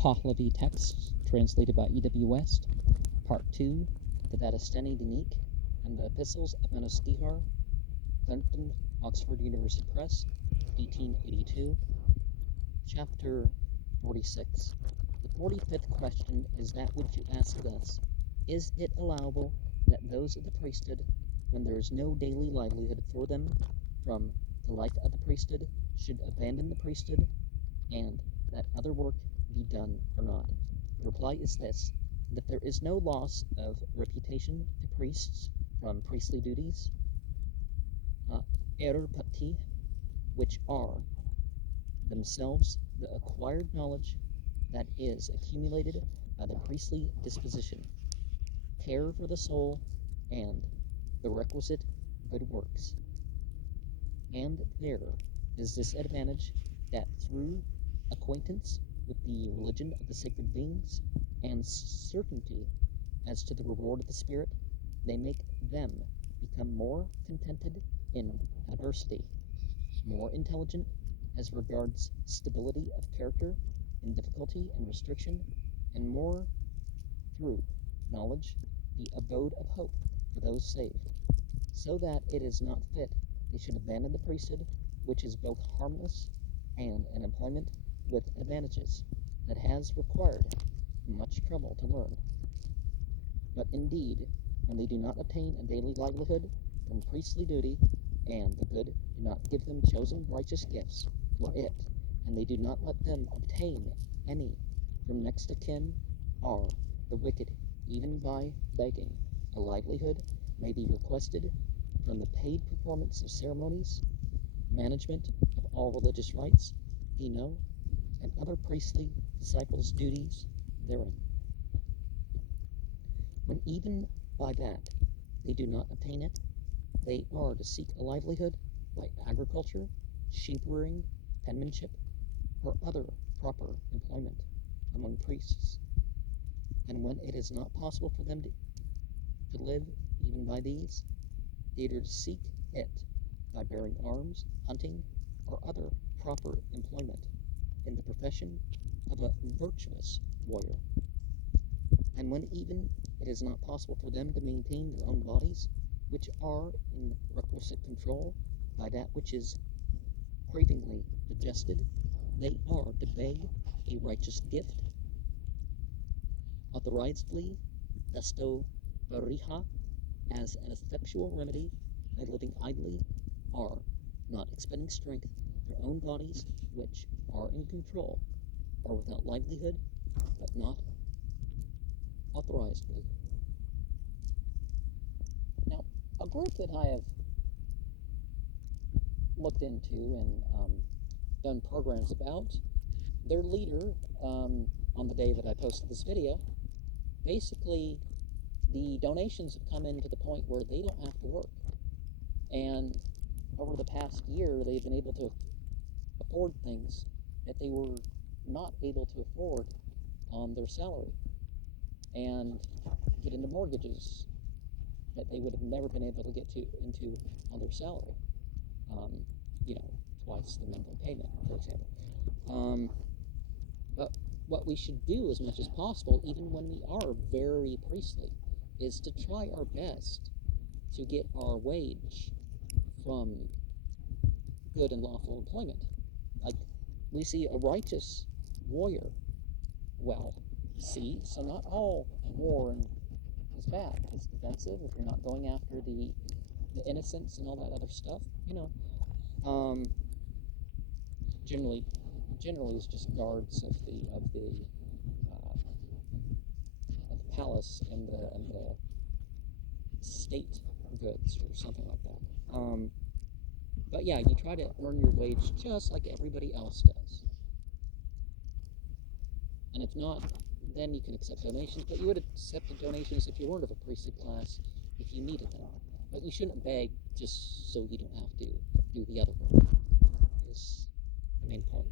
Pahlavi texts translated by E.W. West, Part 2, the Dadistani Dinik and the Epistles of Manostihar, Clinton, Oxford University Press, 1882, Chapter 46. The 45th question is that which you ask thus: is it allowable that those of the priesthood, when there is no daily livelihood for them from the life of the priesthood, should abandon the priesthood, and that other work be done or not? The reply is this: that there is no loss of reputation to priests from priestly duties, erupati, which are themselves the acquired knowledge that is accumulated by the priestly disposition, care for the soul, and the requisite good works. And there is this advantage, that through acquaintance with the religion of the sacred beings and certainty as to the reward of the Spirit, they make them become more contented in adversity, more intelligent as regards stability of character in difficulty and restriction, and more, through knowledge, the abode of hope for those saved, so that it is not fit they should abandon the priesthood, which is both harmless and an employment with advantages, that has required much trouble to learn. But indeed, when they do not obtain a daily livelihood from priestly duty, and the good do not give them chosen righteous gifts for it, and they do not let them obtain any from next of kin, are the wicked, even by begging a livelihood, may be requested from the paid performance of ceremonies, management of all religious rites, and other priestly disciples' duties therein. When even by that they do not obtain it, they are to seek a livelihood by agriculture, sheep rearing, penmanship, or other proper employment among priests. And when it is not possible for them to live even by these, they are to seek it by bearing arms, hunting, or other proper employment in the profession of a virtuous warrior. And when even it is not possible for them to maintain their own bodies, which are in requisite control by that which is cravingly digested, they are to beg a righteous gift, authorizedly desto bariha, as an effectual remedy by living idly, are not expending strength, their own bodies, which are in control, or without livelihood, but not authorizedly. Now, a group that I have looked into and done programs about, their leader, on the day that I posted this video, basically the donations have come in to the point where they don't have to work. And over the past year, they've been able to afford things that they were not able to afford on their salary, and get into mortgages that they would have never been able to get into on their salary. Twice the monthly payment, for example. But what we should do as much as possible, even when we are very priestly, is to try our best to get our wage from good and lawful employment. Like, we see a righteous warrior. Well, so not all war is bad. It's defensive if you're not going after the innocents and all that other stuff. Generally is just guards of the palace and the state goods or something like that. But yeah, you try to earn your wage just like everybody else does. And if not, then you can accept donations, but you would accept the donations if you weren't of a priestly class, if you needed them. But you shouldn't beg just so you don't have to do the other work, is the main point.